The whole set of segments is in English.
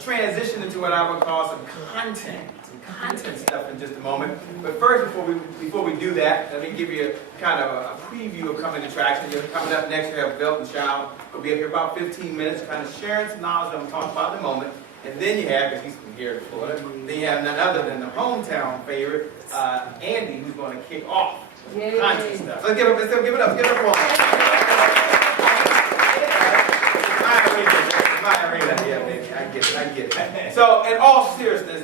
transition into what I would call some content stuff in just a moment. But first, before we do that, let me give you kind of a preview of coming attractions. Coming up next, we have Belton Child. We'll be up here about 15 minutes, kind of sharing some knowledge that I'm talking about in a moment. And then you have, because he's from here in Florida, then you have none other than the hometown favorite, Andy, who's going to kick off content stuff. So let's give it up. Give it up for him. My arena, yeah, baby. I get it. So, in all seriousness,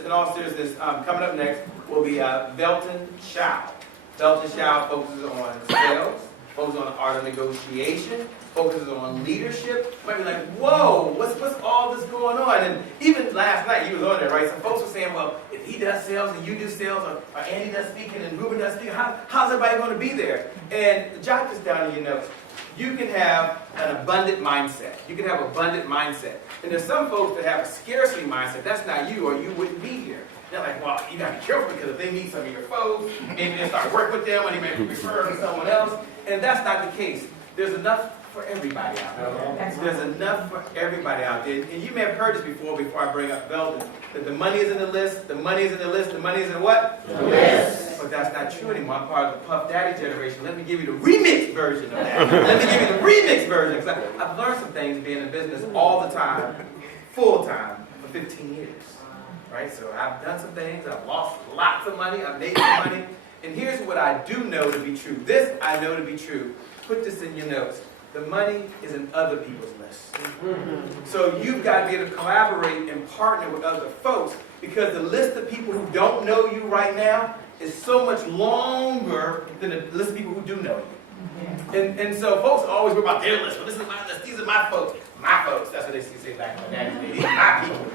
coming up next will be Belton Child. Belton Child focuses on sales, focuses on the art of negotiation, focuses on leadership. You might be like, whoa, what's all this going on? And even last night, you was on there, right? Some folks were saying, well, if he does sales and you do sales, or Andy does speaking and Ruben does speaking, how's everybody going to be there? And jot this down in your notes. You can have an abundant mindset. You can have an abundant mindset. And there's some folks that have a scarcity mindset. That's not you, or you wouldn't be here. They're like, well, you got to be careful because if they meet some of your folks, maybe they'll start working with them, or they may refer them to someone else. And that's not the case. There's enough for everybody out there. There's enough for everybody out there. And you may have heard this before I bring up Belton, that the money is in the list, the money is in the list, the money is in what? The list. But that's not true anymore. I'm part of the Puff Daddy generation. Let me give you the remix version of that. Let me give you the remix version. Because I've learned some things being in business all the time, full time, for 15 years. Right? So I've done some things. I've lost lots of money. I've made some money. And here's what I do know to be true. This I know to be true. Put this in your notes. The money is in other people's lists. So you've got to be able to collaborate and partner with other folks, because the list of people who don't know you right now is so much longer than the list of people who do know you. And so folks always worry about their list. Well, this is my list. These are my folks. My folks. That's what they say back in the day. These are my people.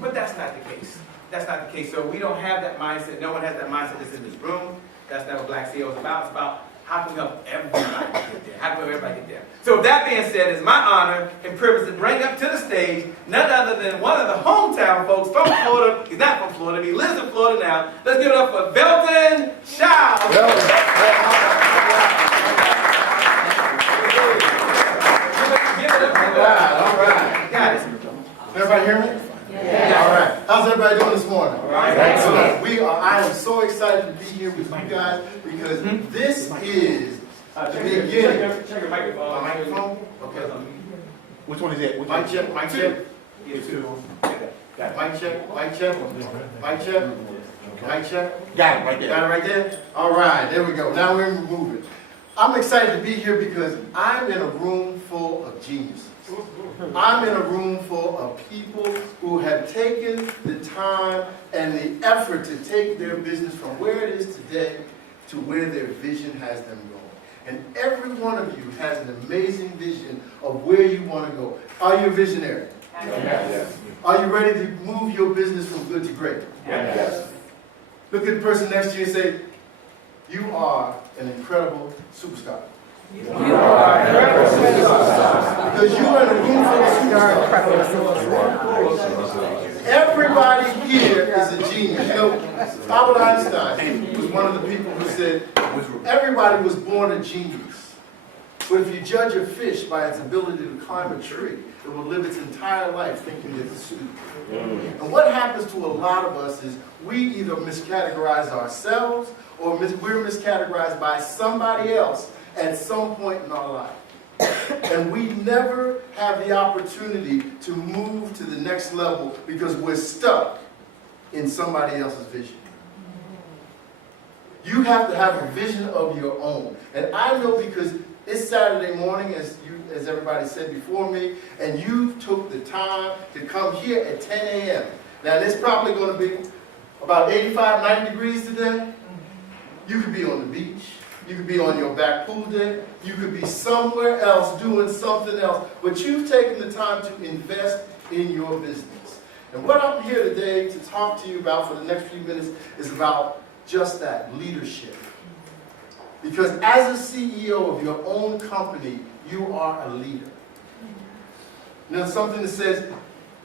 But that's not the case. That's not the case. So we don't have that mindset. No one has that mindset that's in this room. That's not what Black CEO is about. It's about how can we help everybody get there? How can we help everybody get there? So with that being said, it's my honor and privilege to bring up to the stage none other than one of the hometown folks from Florida. He's not from Florida, he lives in Florida now. Let's give it up for Belton Child. Give it up for All right. Got it. Everybody hear me? Yeah. All right. How's everybody doing this morning? All right. Excellent. I am so excited to be here with you guys because this is the beginning. Check your microphone. My microphone? Okay. Which one is it? Mic check, mic check. You too. Mic check, mic check. Mic check. Mic check. Got it right there. Got it right there? All right, there we go. Now we're moving. I'm excited to be here because I'm in a room full of geniuses. I'm in a room full of people who have taken the time and the effort to take their business from where it is today to where their vision has them going. And every one of you has an amazing vision of where you want to go. Are you a visionary? Yes. Are you ready to move your business from good to great? Yes. Look at the person next to you and say, you are an incredible superstar. You are Because you are in a room full of superstars. Everybody here is a genius. You know, Albert Einstein was one of the people who said, everybody was born a genius. But if you judge a fish by its ability to climb a tree, it will live its entire life thinking it's stupid. And what happens to a lot of us is we either miscategorize ourselves or we're miscategorized by somebody else at some point in our life. And we never have the opportunity to move to the next level because we're stuck in somebody else's vision. You have to have a vision of your own. And I know because it's Saturday morning, as everybody said before me, and you took the time to come here at 10 a.m. Now, it's probably going to be about 85, 90 degrees today. You could be on the beach. You could be on your back pool deck. You could be somewhere else doing something else. But you've taken the time to invest in your business. And what I'm here today to talk to you about for the next few minutes is about just that, leadership. Because as a CEO of your own company, you are a leader. Now, something that says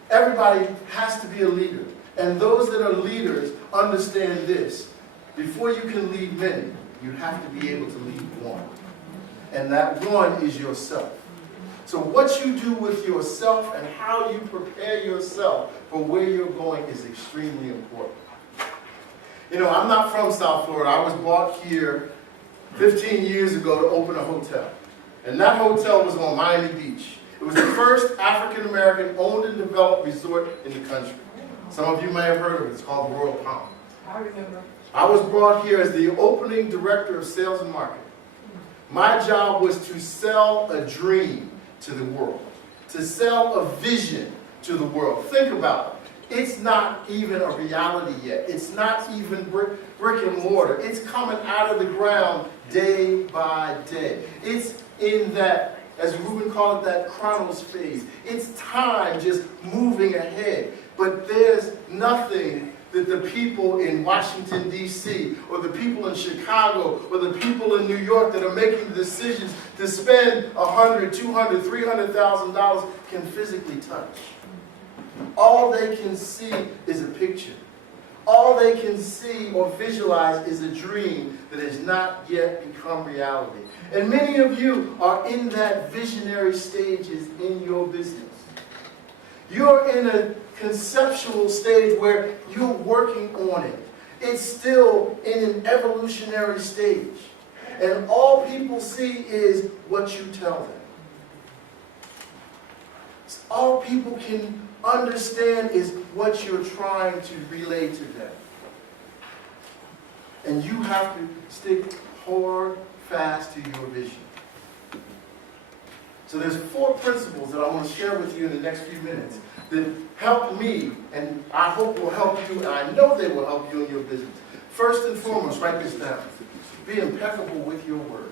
everybody has to be a leader. And those that are leaders understand this. Before you can lead many, you have to be able to lead one. And that one is yourself. So what you do with yourself and how you prepare yourself for where you're going is extremely important. You know, I'm not from South Florida. I was brought here 15 years ago to open a hotel. And that hotel was on Miami Beach. It was the first African-American owned and developed resort in the country. Some of you may have heard of it. It's called the Royal Palm. I remember. I was brought here as the opening director of sales and marketing. My job was to sell a dream to the world, to sell a vision to the world. Think about it. It's not even a reality yet. It's not even brick and mortar. It's coming out of the ground day by day. It's in that, as Ruben called it, that chronos phase. It's time just moving ahead. But there's nothing that the people in Washington, D.C., or the people in Chicago, or the people in New York that are making the decisions to spend $100,000, $200,000, $300,000 can physically touch. All they can see is a picture. All they can see or visualize is a dream that has not yet become reality. And many of you are in that visionary stages in your business. You're in a conceptual stage where you're working on it. It's still in an evolutionary stage. And all people see is what you tell them. All people can understand is what you're trying to relay to them. And you have to stick hard, fast to your vision. So there's 4 principles that I want to share with you in the next few minutes that help me, and I hope will help you, and I know they will help you in your business. First and foremost, write this down. Be impeccable with your word.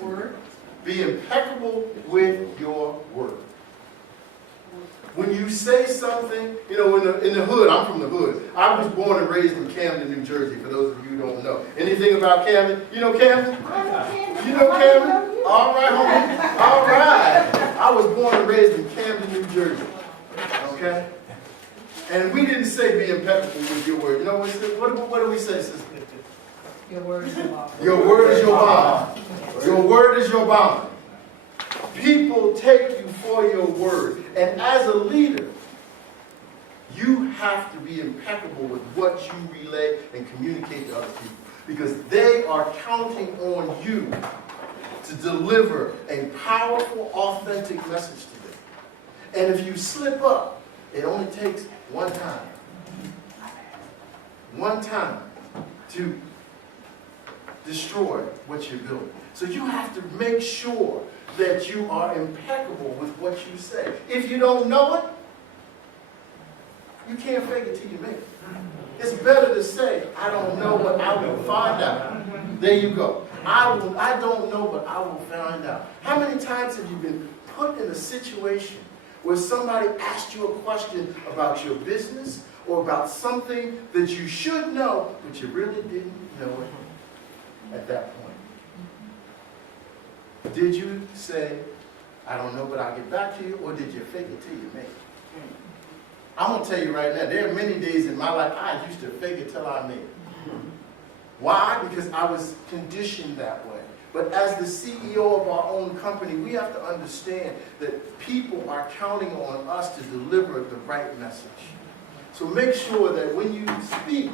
Word. Be impeccable with your word. When you say something, you know, in the hood, I'm from the hood. I was born and raised in Camden, New Jersey, for those of you who don't know. Anything about Camden? You know Camden? You know Camden? All right, homie. All right. I was born and raised in Camden, New Jersey. Okay? And we didn't say be impeccable with your word. You know what do we say, sister? Your word is your bond. Your word is your bond. Your word is your bond. People take you for your word. And as a leader, you have to be impeccable with what you relay and communicate to other people. Because they are counting on you to deliver a powerful, authentic message to them. And if you slip up, it only takes one time. One time to destroy what you're building. So you have to make sure that you are impeccable with what you say. If you don't know it, you can't fake it till you make it. It's better to say, I don't know, but I will find out. There you go. I don't know, but I will find out. How many times have you been put in a situation where somebody asked you a question about your business or about something that you should know, but you really didn't know it at that point? Did you say, I don't know, but I'll get back to you, or did you fake it till you make it? I'm going to tell you right now, there are many days in my life I used to fake it till I made it. Why? Because I was conditioned that way. But as the CEO of our own company, we have to understand that people are counting on us to deliver the right message. So make sure that when you speak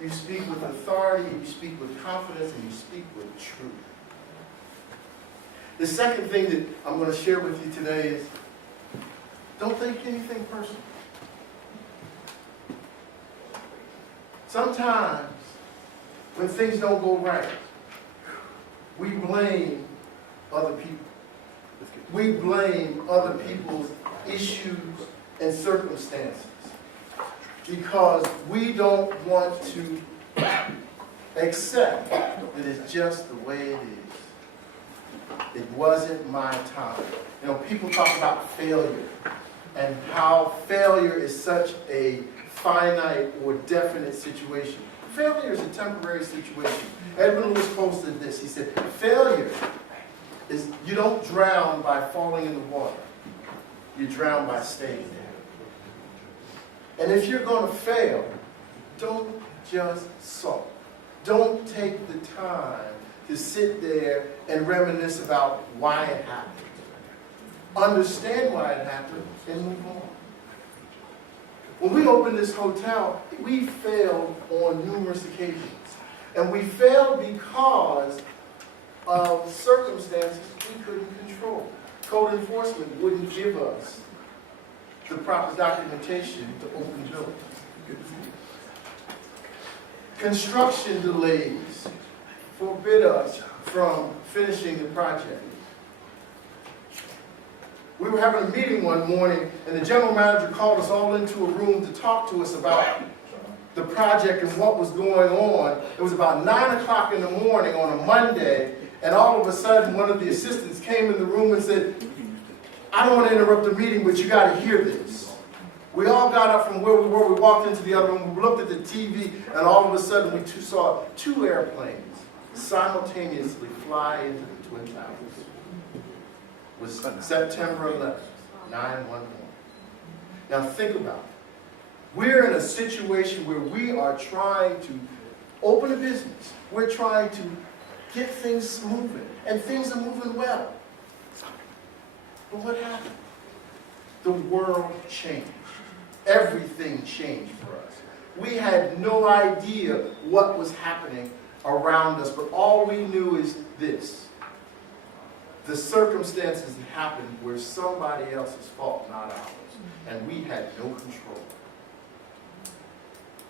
with authority, you speak with confidence, and you speak with truth. The second thing that I'm going to share with you today is, don't take anything personal. Sometimes, when things don't go right, we blame other people. We blame other people's issues and circumstances because we don't want to accept that it's just the way it is. It wasn't my time. You know, people talk about failure and how failure is such a finite or definite situation. Failure is a temporary situation. Edwin Lewis posted this. He said, failure is, you don't drown by falling in the water. You drown by staying there. And if you're going to fail, don't just sulk. Don't take the time to sit there and reminisce about why it happened. understand why it happened, and move on. When we opened this hotel, we failed on numerous occasions. And we failed because of circumstances we couldn't control. Code enforcement wouldn't give us the proper documentation to open buildings. Construction delays forbid us from finishing the project. We were having a meeting one morning, and the general manager called us all into a room to talk to us about the project and what was going on. It was about 9 o'clock in the morning on a Monday, and all of a sudden one of the assistants came in the room and said, I don't want to interrupt the meeting, but you got to hear this. We all got up from where we were, we walked into the other room, we looked at the TV, and all of a sudden we saw 2 airplanes simultaneously fly into the Twin Towers. It was September 11th, 9/11. Now think about it. We're in a situation where we are trying to open a business. We're trying to get things moving, and things are moving well. But what happened? The world changed. Everything changed for us. We had no idea what was happening around us, but all we knew is this. The circumstances that happened were somebody else's fault, not ours, and we had no control.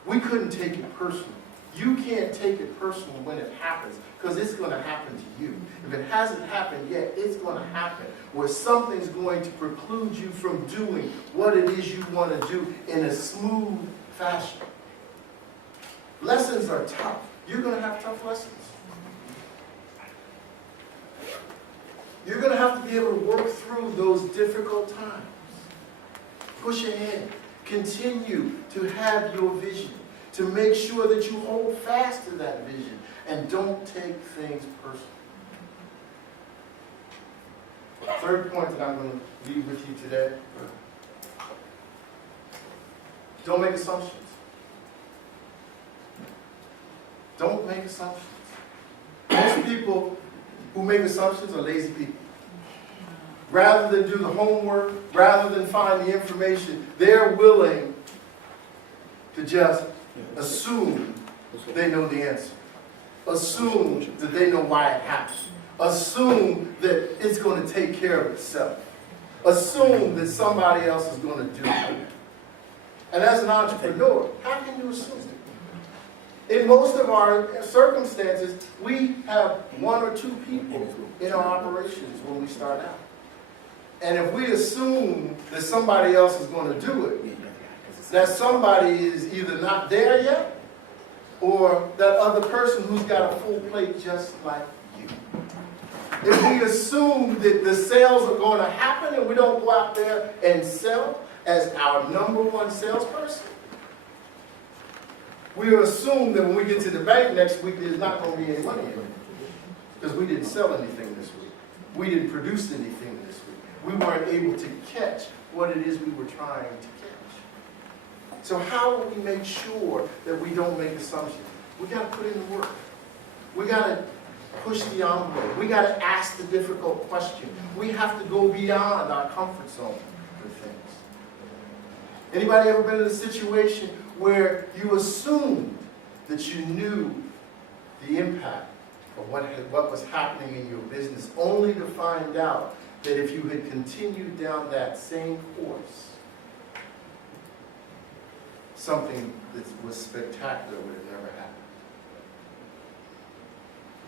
We couldn't take it personal. You can't take it personal when it happens, because it's going to happen to you. If it hasn't happened yet, it's going to happen, where something's going to preclude you from doing what it is you want to do in a smooth fashion. Lessons are tough. You're going to have tough lessons. You're going to have to be able to work through those difficult times. Push ahead. Continue to have your vision, to make sure that you hold fast to that vision and don't take things personally. Third point that I'm going to leave with you today: don't make assumptions. Don't make assumptions. Most people who make assumptions are lazy people. Rather than do the homework, rather than find the information, they're willing to just assume they know the answer. Assume that they know why it happened. Assume that it's going to take care of itself. Assume that somebody else is going to do it. And as an entrepreneur, how can you assume? In most of our circumstances, we have 1 or 2 people in our operations when we start out. And if we assume that somebody else is going to do it, that somebody is either not there yet, or that other person who's got a full plate just like you. If we assume that the sales are going to happen and we don't go out there and sell as our #1 salesperson, we assume that when we get to the bank next week, there's not going to be any money in it. Because we didn't sell anything this week. We didn't produce anything this week. We weren't able to catch what it is we were trying to catch. So how do we make sure that we don't make assumptions? We got to put in the work. We got to push the envelope. We got to ask the difficult question. We have to go beyond our comfort zone for things. Anybody ever been in a situation where you assumed that you knew the impact of what was happening in your business, only to find out that if you had continued down that same course, something that was spectacular would have never happened?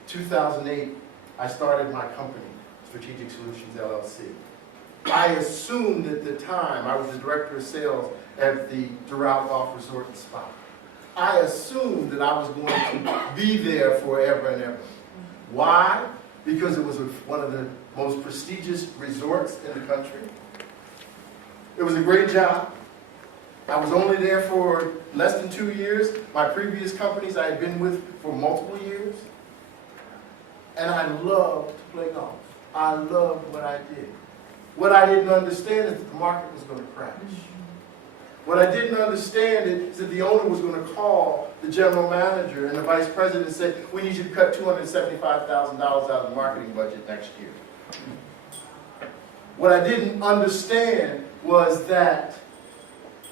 2008, I started my company, Strategic Solutions, LLC. I assumed at the time, I was the director of sales at the Doral Golf Resort and Spa. I assumed that I was going to be there forever and ever. Why? Because it was one of the most prestigious resorts in the country. It was a great job. I was only there for less than 2 years. My previous companies I had been with for multiple years. And I loved to play golf. I loved what I did. What I didn't understand is that the market was going to crash. What I didn't understand is that the owner was going to call the general manager and the vice president and say, we need you to cut $275,000 out of the marketing budget next year. What I didn't understand was that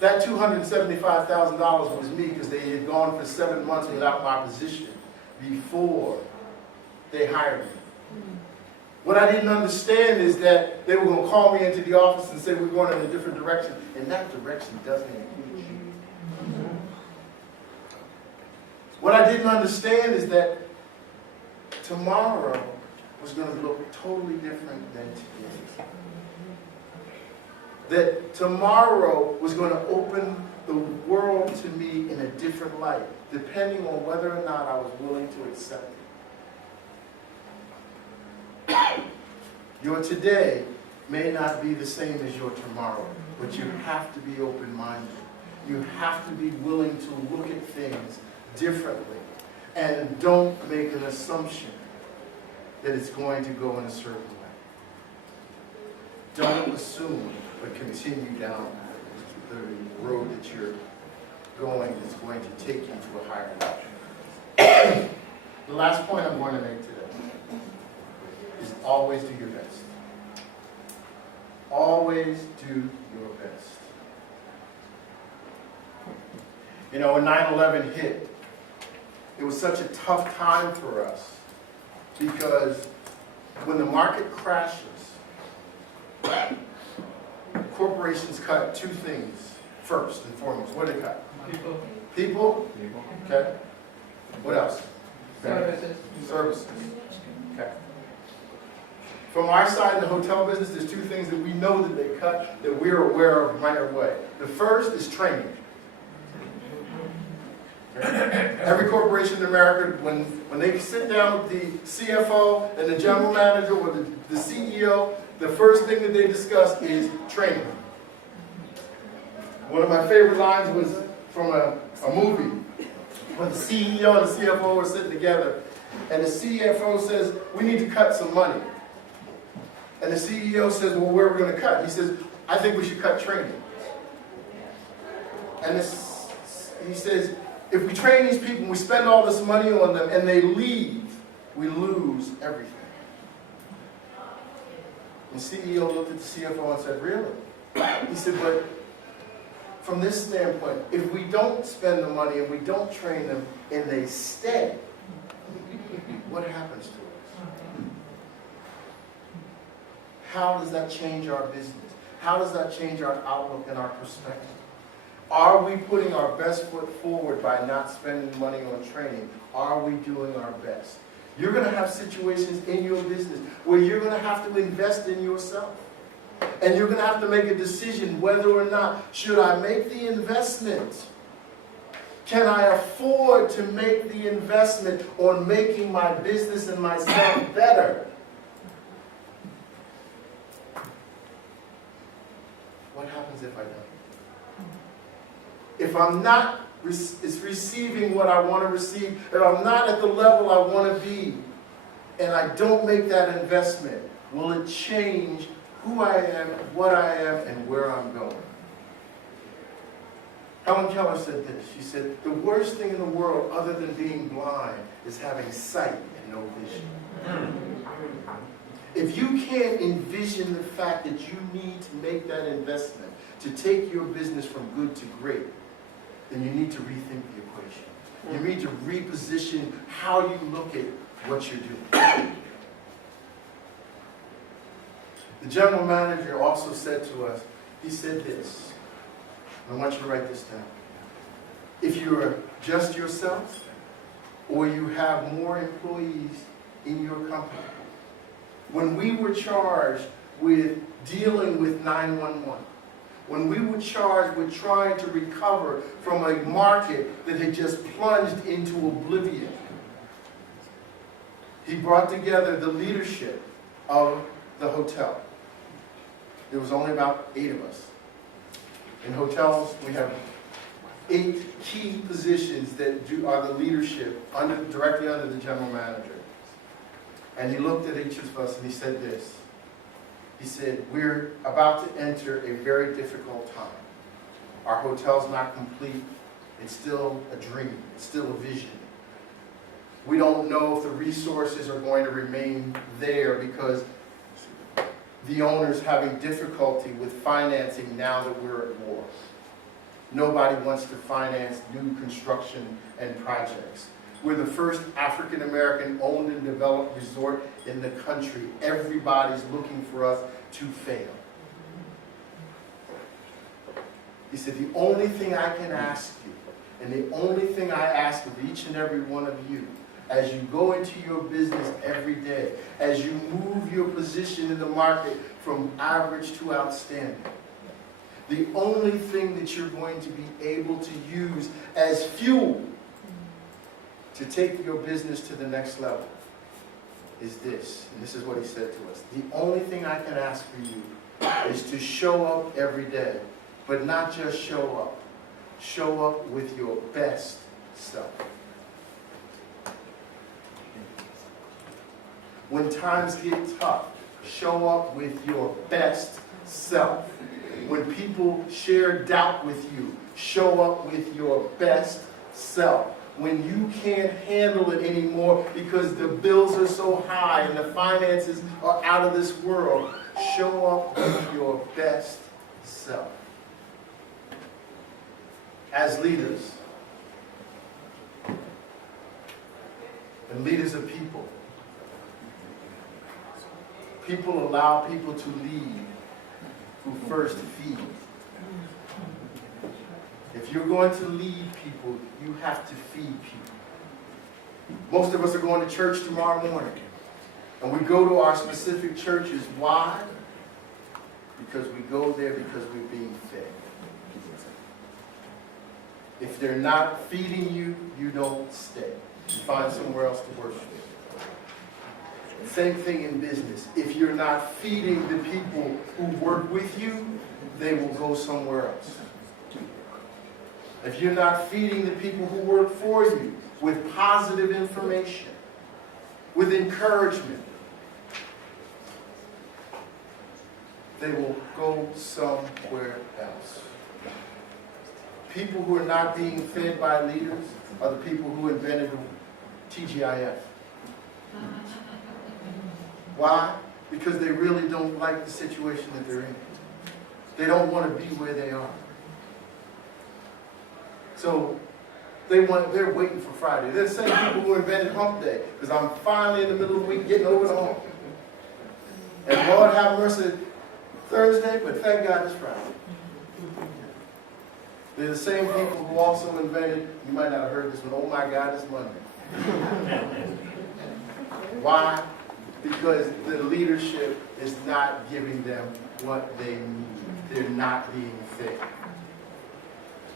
that $275,000 was me because they had gone for 7 months without my position before they hired me. What I didn't understand is that they were going to call me into the office and say we're going in a different direction, and that direction doesn't include you. What I didn't understand is that tomorrow was going to look totally different than today. That tomorrow was going to open the world to me in a different light, depending on whether or not I was willing to accept it. Your today may not be the same as your tomorrow, but you have to be open-minded. You have to be willing to look at things differently, and don't make an assumption that it's going to go in a certain way. Don't assume, but continue down the road that you're going that's going to take you to a higher level. The last point I'm going to make today is always do your best. Always do your best. You know, when 9/11 hit, it was such a tough time for us because when the market crashes, corporations cut two things first and foremost. What do they cut? People? Okay. What else? Services. Services. Okay. From our side in the hotel business, there's two things that we know that they cut that we're aware of right away. The first is training. Every corporation in America, when they sit down with the CFO and the general manager or the CEO, the first thing that they discuss is training. One of my favorite lines was from a movie when the CEO and the CFO were sitting together, and the CFO says, "We need to cut some money." And the CEO says, "Well, where are we going to cut?" He says, "I think we should cut training." And he says, if we train these people, we spend all this money on them, and they leave, we lose everything. The CEO looked at the CFO and said, "Really?" He said, "But from this standpoint, if we don't spend the money and we don't train them and they stay, what happens to us? How does that change our business? How does that change our outlook and our perspective? Are we putting our best foot forward by not spending money on training? Are we doing our best?" You're going to have situations in your business where you're going to have to invest in yourself. And you're going to have to make a decision whether or not, should I make the investment? Can I afford to make the investment on making my business and myself better? What happens if I don't? If I'm not receiving what I want to receive, if I'm not at the level I want to be, and I don't make that investment, will it change who I am, what I am, and where I'm going? Helen Keller said this. She said, "The worst thing in the world other than being blind is having sight and no vision." If you can't envision the fact that you need to make that investment to take your business from good to great, then you need to rethink the equation. You need to reposition how you look at what you're doing. The general manager also said to us, he said this, I want you to write this down. If you're just yourself, or you have more employees in your company, when we were charged with dealing with 911, when we were charged with trying to recover from a market that had just plunged into oblivion, he brought together the leadership of the hotel. There was only about 8 of us. In hotels, we have 8 key positions that are the leadership directly under the general manager. And he looked at each of us and he said this. He said, "We're about to enter a very difficult time. Our hotel's not complete. It's still a dream. It's still a vision. We don't know if the resources are going to remain there because the owners having difficulty with financing now that we're at war. Nobody wants to finance new construction and projects. We're the first African-American owned and developed resort in the country. Everybody's looking for us to fail. He said, the only thing I can ask you, and the only thing I ask of each and every one of you, as you go into your business every day, as you move your position in the market from average to outstanding, the only thing that you're going to be able to use as fuel to take your business to the next level is this. And this is what he said to us. The only thing I can ask for you is to show up every day, but not just show up. Show up with your best self. When times get tough, show up with your best self. When people share doubt with you, show up with your best self. When you can't handle it anymore because the bills are so high and the finances are out of this world, show up with your best self. As leaders, and leaders of people, people allow people to lead who first feed. If you're going to lead people, you have to feed people. Most of us are going to church tomorrow morning, and we go to our specific churches. Why? Because we go there because we're being fed. If they're not feeding you, you don't stay. You find somewhere else to worship. Same thing in business. If you're not feeding the people who work with you, they will go somewhere else. If you're not feeding the people who work for you with positive information, with encouragement, they will go somewhere else. People who are not being fed by leaders are the people who invented TGIF. Why? Because they really don't like the situation that they're in. They don't want to be where they are. So they're waiting for Friday. They're the same people who invented Hump Day, because I'm finally in the middle of the week getting over the hump. And Lord have mercy, Thursday, but thank God it's Friday. They're the same people who also invented, you might not have heard this one, oh my God, it's Monday. Why? Because the leadership is not giving them what they need. They're not being fed.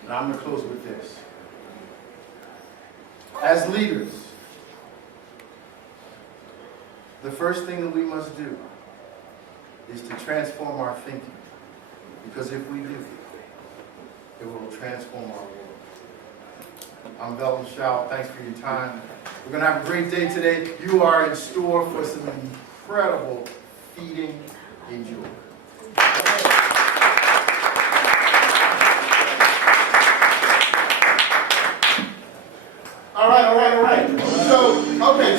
And I'm going to close with this. As leaders, the first thing that we must do is to transform our thinking. Because if we do, it will transform our world. I'm Belton Shaw. Thanks for your time. We're going to have a great day today. You are in store for some incredible feeding. Enjoy. All right.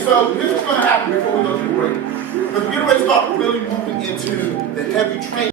So here's what's going to happen before we go to the break. Because we're getting ready to start really moving into the heavy training.